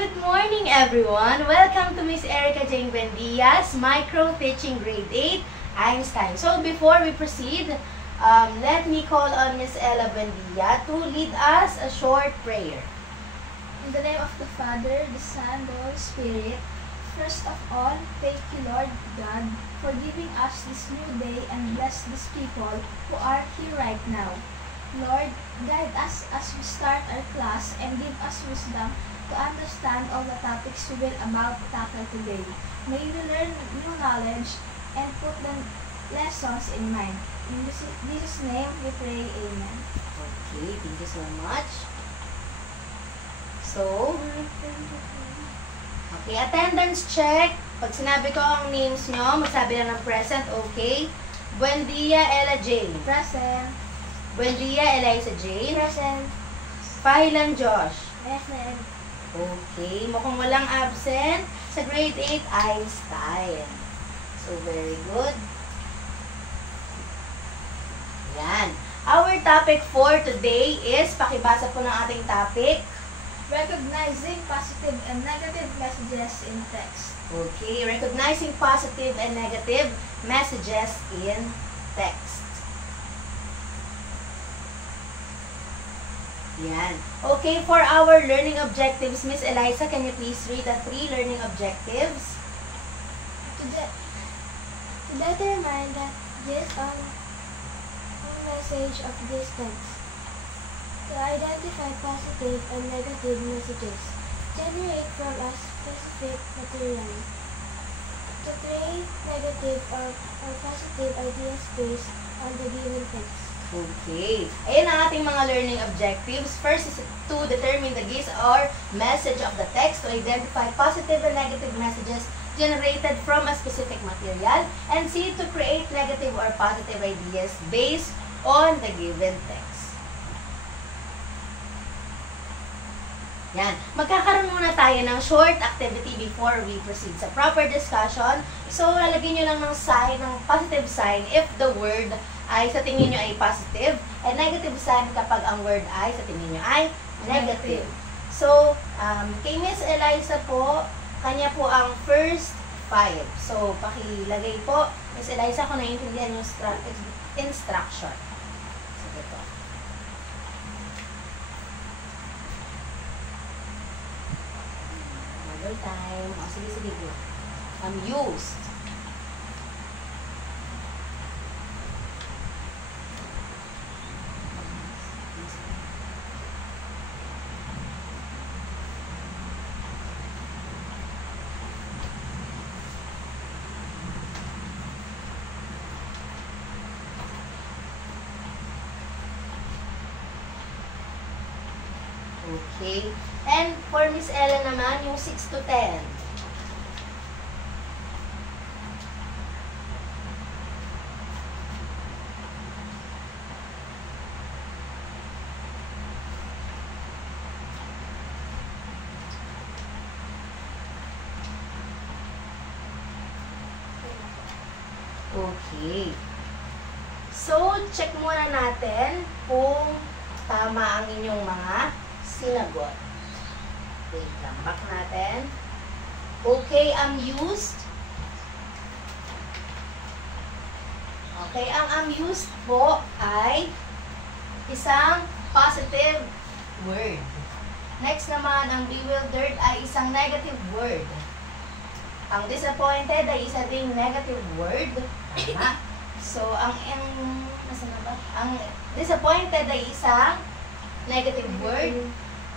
Good morning, everyone. Welcome to Miss Erica Jane Buendia's Micro Teaching Grade 8 Einstein. So before we proceed, let me call on Miss Ella Buendia to lead us a short prayer. In the name of the Father, the Son, the Holy Spirit, first of all, thank you, Lord God, for giving us this new day and bless these people who are here right now. Lord, guide us as we start our class and give us wisdom to understand all the topics we will about to tackle today. May we learn new knowledge and put the lessons in mind. In Jesus' name we pray, Amen. Okay, thank you so much. So, okay, attendance check. Pag sinabi ko ang names nyo, magsabi lang ng present, okay? Buendia Ella Jane. Present. Buendia Eliza Jane. Present. Fahilan Josh. Present. Okay, mukhang walang absent sa grade 8 Einstein. So, very good. Yan. Our topic for today is, pakibasa po ng ating topic. Recognizing positive and negative messages in text. Okay, recognizing positive and negative messages in text. Yan. Okay, for our learning objectives, Miss Eliza, can you please read the 3 learning objectives? To determine that this message of this text. To identify positive and negative messages. Generate from a specific material. To create negative or positive ideas based on the given text. Okay. Ayan ang ating mga learning objectives. First is to determine the gist or message of the text, to identify positive and negative messages generated from a specific material, and C, to create negative or positive ideas based on the given text. Yan. Magkakaroon muna tayo ng short activity before we proceed sa proper discussion. So, lalagyan nyo lang ng sign, ng positive sign if the word ay sa tingin nyo ay positive, and negative sign kapag ang word ay sa tingin nyo ay negative. So, kay Miss Eliza po, kanya po ang first 5. So, pakilagay po, Miss Eliza, kung naiintindihan yung instruction. Sige po. Another time. O, sige po. Used. Okay. And for Miss Ella naman, yung 6 to 10. Okay. So, check muna natin kung tama ang inyong mga sinagot. Wait lang, back natin. Okay, used. Okay, ang used po ay isang positive word. Next naman, ang bewildered ay isang negative word. Ang disappointed ay isa ding negative word. Tama. So, nasa na ba? Ang disappointed ay isang negative word.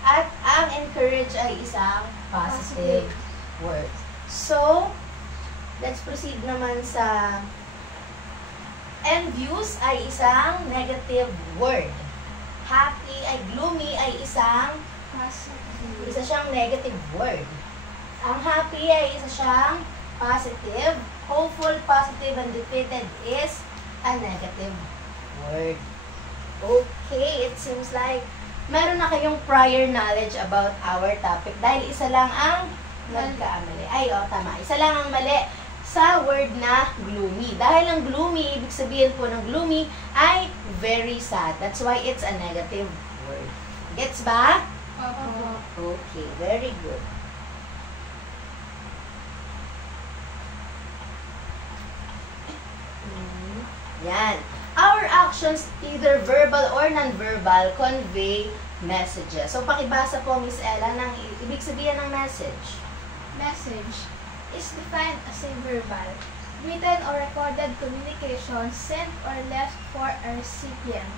At ang encourage ay isang positive word. So, let's proceed naman sa envious ay isang negative word. Happy ay gloomy ay isa siyang negative word. Ang happy ay isa siyang positive. Hopeful, positive, and defeated is a negative word. Okay, it seems like meron na kayong prior knowledge about our topic dahil isa lang ang nagkamali. Ay, tama. Isa lang ang mali sa word na gloomy. Dahil ang gloomy, ibig sabihin po ng gloomy ay very sad. That's why it's a negative word. Gets ba? Okay, very good. Yan. Our actions, either verbal or non-verbal, convey messages. So, pakibasa po, Miss Ella, ng ibig sabihin ng message. Message is defined as a verbal, written or recorded communication sent or left for a recipient.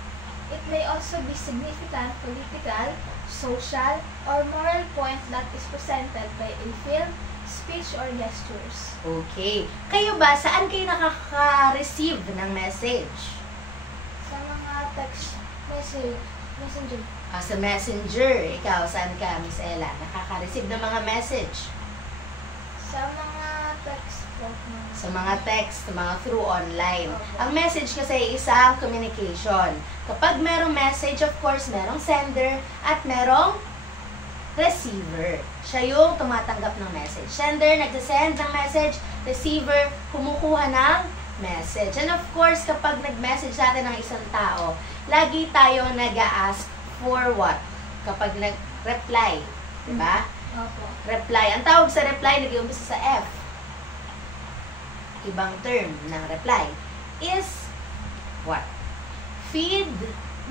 It may also be significant political, social, or moral point that is presented by a film, speech, or gestures. Okay. Kayo ba, saan kayo nakaka-receive ng message? Sa mga text messenger. Sa messenger. Ikaw, saan ka, Miss Ella? Nakaka-receive ng mga message? Sa mga text po. Sa mga text, mga through online. Okay. Ang message kasi ay isang communication. Kapag merong message, of course, merong sender at merong receiver. Siya yung tumatanggap ng message. Sender, nagsasend ng message. Receiver, kumukuha ng message. And of course, kapag nag-message natin ng isang tao, lagi tayo nag-a-ask for what? Kapag nag-reply. Diba? Opo. Reply. Ang tawag sa reply, nag-iumpisa sa F. Ibang term ng reply is what?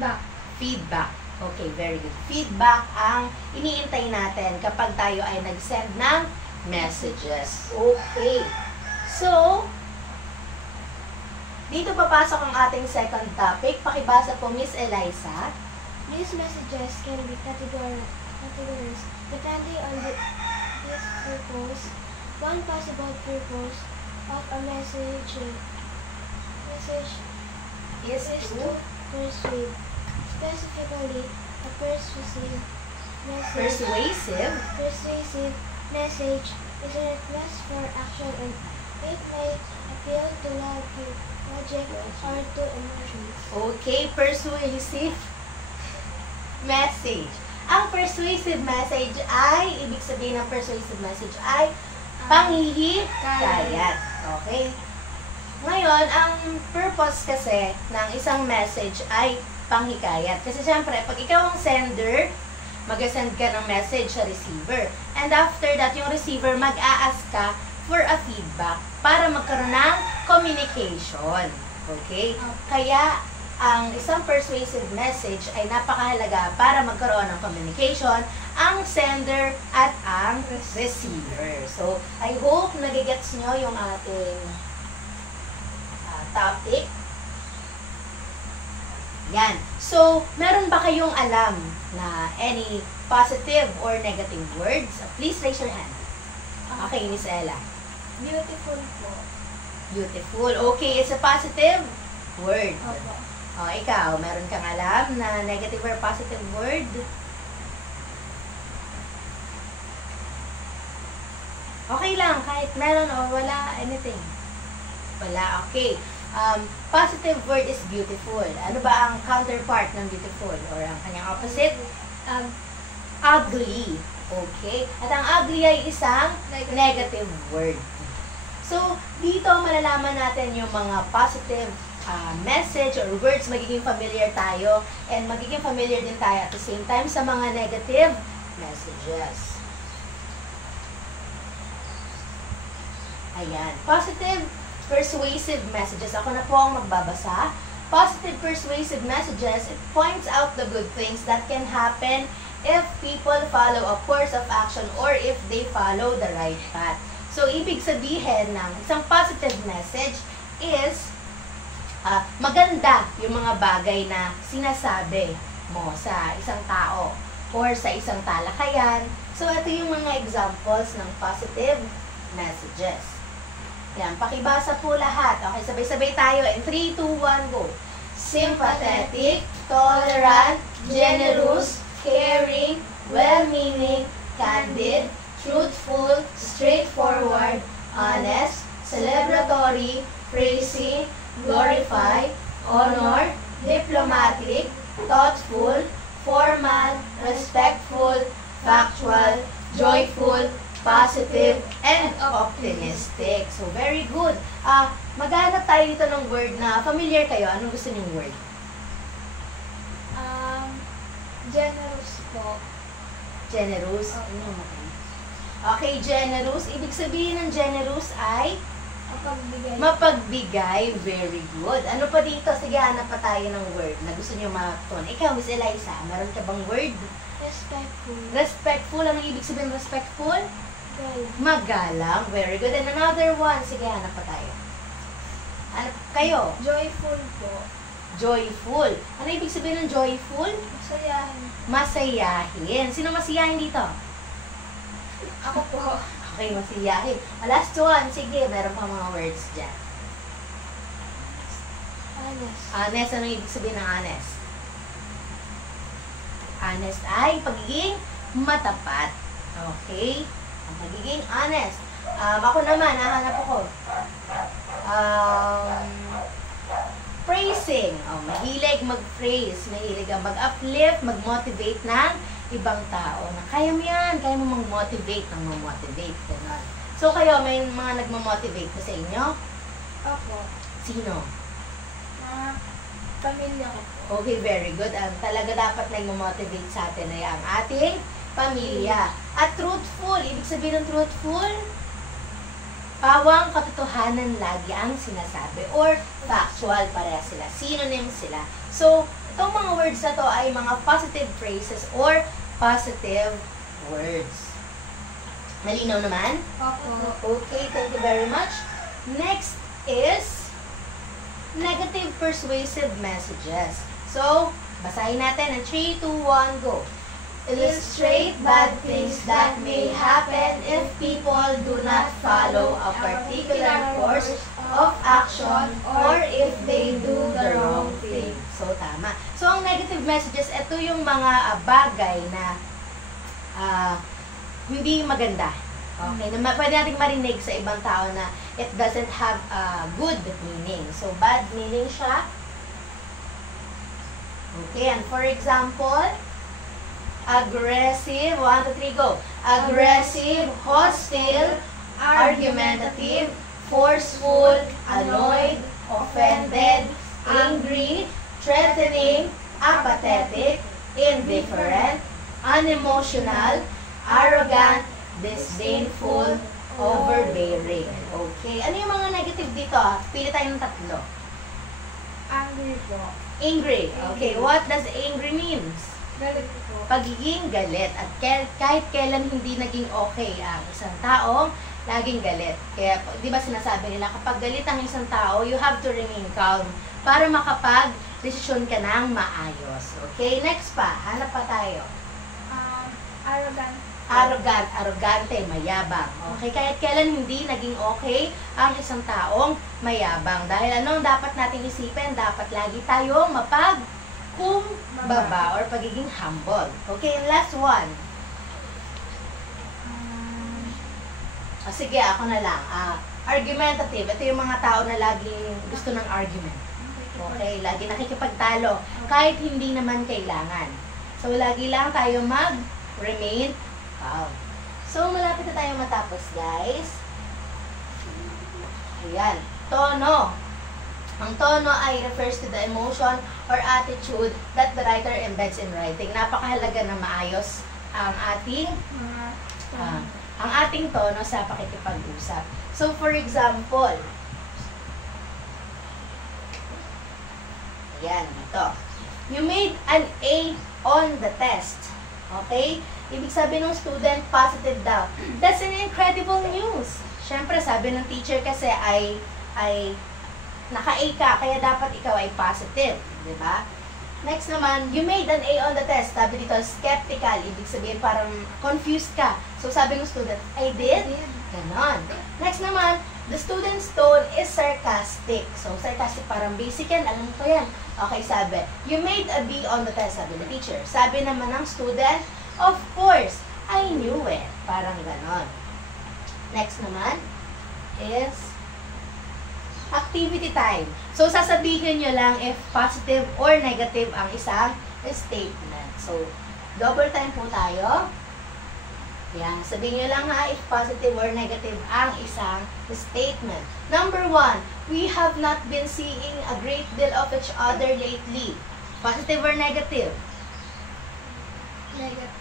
Back. Feedback. Okay, very good. Feedback ang iniintay natin kapag tayo ay nag-send ng messages. Okay. So, dito papasok ang ating second topic. Pakibasa po, Miss Eliza. These messages can be categorized depending on this purpose. One possible purpose of a message Is is to to persuade. Specifically, a persuasive message is a request for action, and it may appeal to logic or to emotions. Okay, persuasive message. Ang persuasive message ay, ibig sabihin ng persuasive message ay panghihikayat. Okay? Ngayon, ang purpose kasi ng isang message ay panghikayat. Kasi syempre, pag ikaw ang sender, mag-send ka ng message sa receiver. And after that, yung receiver mag-a-ask ka for a feedback para magkaroon ng communication. Okay? Kaya, ang isang persuasive message ay napakahalaga para magkaroon ng communication ang sender at ang receiver. So, I hope nagigets nyo yung ating topic. Yan. So, meron ba kayong alam na any positive or negative words? Please raise your hand. Okay, Miss Ella. Beautiful po. Beautiful. Okay, it's a positive word. Opo. Ikaw, meron kang alam na negative or positive word? Okay lang, kahit meron o wala, anything. Wala, okay. Positive word is beautiful. Ano ba ang counterpart ng beautiful? Or ang kanyang opposite? Ugly. Okay. At ang ugly ay isang negative word. So, dito malalaman natin yung mga positive message or words, magiging familiar tayo and magiging familiar din tayo at the same time sa mga negative messages. Ayan. Positive persuasive messages. Ako na po ang magbabasa. Positive persuasive messages, it points out the good things that can happen if people follow a course of action or if they follow the right path. So, ibig sabihin ng isang positive message is maganda yung mga bagay na sinasabi mo sa isang tao or sa isang talakayan. So, ito yung mga examples ng positive messages. Yan, pakibasa po lahat. Okay, sabay-sabay tayo. In 3, 2, 1, go. Sympathetic, tolerant, generous, caring, well-meaning, candid, truthful, straightforward, honest, celebratory, praising, glorify, honor, diplomatic, thoughtful, formal, respectful, factual, joyful, positive, and optimistic. So, very good. Maghanap tayo dito ng word na familiar kayo. Anong gusto niyong word? Generous po. Generous? Okay, generous. Ibig sabihin ng generous ay Mapagbigay. Mapagbigay. Very good. Ano pa dito? Sige, hanap pa tayo ng word na gusto nyo matutunan. Ikaw, Miss Eliza, meron ka bang word? Respectful. Respectful. Anong ibig sabihin respectful? Galang. Magalang. Very good. And another one. Sige, hanap pa tayo. Ano kayo? Joyful po. Joyful. Ano ibig sabihin ng joyful? Masayahin. Masayahin. Sino masiyahin dito? Ako po. Okay, masiyahin. Last one. Sige, meron pa mga words dyan. Honest. Honest. Ano ibig sabihin ng honest? Honest ay pagiging matapat. Okay? Ang pagiging honest. Ako naman, nahanap ako. Praising. Mahilig mag-praise. Mahilig mag-uplift, mag-motivate ng ibang tao. Na kaya mo yan. Kaya mo mag-motivate ng mag-motivate. Ganun. So, kayo, may mga nagmamotivate ba sa inyo? Opo. Sino? Mga pamilya ko po. Okay, very good. Ang talaga dapat nagmamotivate sa atin ay ang ating pamilya. At truthful. Ibig sabihin ng truthful? Pawang katotohanan lagi ang sinasabi or factual pareha sila. Synonym sila. So, itong mga words na to ay mga positive phrases or positive words. Malinaw naman? Opo. Okay, thank you very much. Next is negative persuasive messages. So, basahin natin. 3, 2, 1, go. Illustrate bad things that may happen if people do not follow a particular course of action or if they do the wrong thing. So, tama. So, ang negative messages, ito yung mga bagay na hindi maganda. Okay? Na pwede nating marinig sa ibang tao na it doesn't have a good meaning. So, bad meaning siya. Okay, and for example, aggressive, 1, 2, 3, go. Aggressive, hostile, argumentative, forceful, annoyed, offended, angry, threatening, apathetic, indifferent, unemotional, arrogant, disdainful, overbearing. Okay. Ano yung mga negative dito? Pili tayo ng 3. Angry po. Angry. Okay. What does angry means? Galit po. Pagiging galit. At kahit kailan hindi naging okay ang isang tao, laging galit. Kaya, di ba sinasabi nila, kapag galit ang isang tao, you have to remain calm para makapag-desisyon ka ng maayos. Okay? Next pa. Hanap pa tayo. Arrogant. Arrogant, arrogante, mayabang. Okay? Kahit kailan hindi naging okay ang isang taong mayabang. Dahil ano dapat nating isipin? Dapat lagi tayong kumbaba or pagiging humble. Okay, and last one. Sige, ako na lang. Argumentative. Ito yung mga tao na laging gusto ng argument. Okay, lagi nakikipagtalo. Kahit hindi naman kailangan. So, lagi lang tayo mag-remain calm. So, malapit na tayo matapos, guys. Ayan. Tono. Ang tono ay refers to the emotion or attitude that the writer embeds in writing. Napakahalaga na maayos ang ating tono sa pakikipag-usap. So, for example, ayan, dito. You made an A on the test. Okay? Ibig sabihin ng student, positive daw. That's an incredible news. Siyempre, sabi ng teacher kasi ay naka-A ka, kaya dapat ikaw ay positive. Diba? Next naman, you made an A on the test. Sabi dito, skeptical. Ibig sabihin, parang confused ka. So, sabi ng student, I did? Ganon. Next naman, the student's tone is sarcastic. So, sarcastic, parang basic yan. Alam ko yan. Okay, sabi, you made a B on the test, sabi ng teacher. Sabi naman ng student, of course, I knew it. Parang ganon. Next naman is activity time. So, sasabihin nyo lang if positive or negative ang isang statement. So, double time po tayo. Yan. Sabihin nyo lang ha if positive or negative ang isang statement. Number 1, we have not been seeing a great deal of each other lately. Positive or negative? Negative.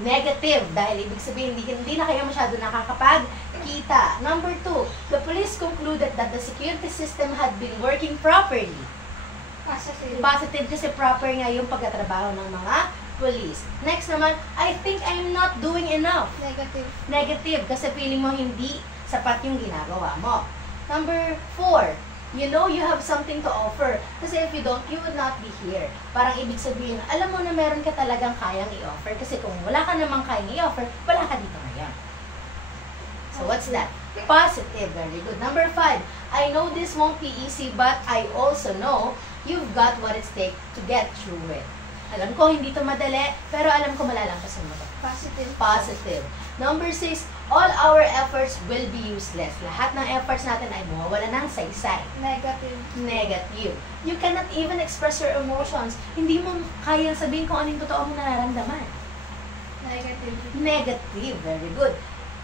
Negative, dahil ibig sabihin hindi na kayo masyado nakakapagkita. Number 2, the police concluded that the security system had been working properly. Positive. Positive kasi proper nga yung pagtatrabaho ng mga police. Next naman, I think I'm not doing enough. Negative. Negative, kasi feeling mo hindi sapat yung ginagawa mo. Number 4, you know you have something to offer. Kasi if you don't, you would not be here. Parang ibig sabihin, alam mo na meron ka talagang kayang i-offer. Kasi kung wala ka namang kayang i-offer, wala ka dito ngayon. So what's that? Positive, very good. Number 5, I know this won't be easy, but I also know you've got what it takes to get through it. Alam ko, hindi to madali, pero alam ko malalampasan mo to. Positive. Positive. Number 6, all our efforts will be useless. Lahat ng efforts natin ay mawawala ng saysay. Negative. Negative. You cannot even express your emotions. Hindi mo kayang sabihin kung anong totoo mong nararamdaman. Negative. Negative. Very good.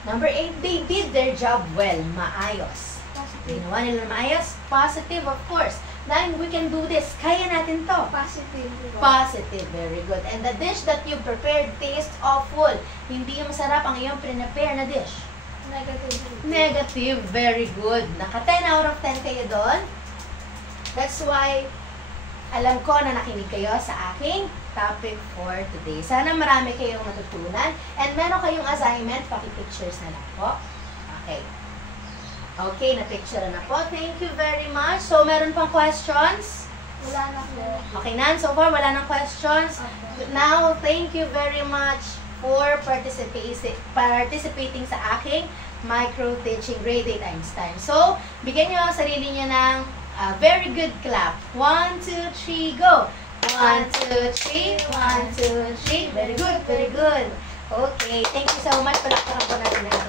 Number 8, they did their job well. Maayos. Positive. Ginawa nila maayos. Positive, of course. 9, we can do this. Kaya natin to. Positive. Positive, very good. And the dish that you prepared tastes awful. Hindi masarap ang iyong prepare na dish. Negative. Negative, very good. Naka 10 out of 10 kayo doon. That's why, alam ko na nakinig kayo sa aking topic for today. Sana marami kayong natutunan. And meron kayong assignment, paki-pictures na lang po. Okay. Okay, na-picture na po. Thank you very much. So, meron pang questions? Wala na po. Okay na, so far wala nang questions. Now, thank you very much for participating sa aking micro-teaching grade 8 Einstein. So, bigyan nyo ang sarili nyo ng very good clap. 1, 2, 3, go! 1, 2, 3, 1, 2, 3. Very good, very good. Okay, thank you so much. Palakpakan po natin.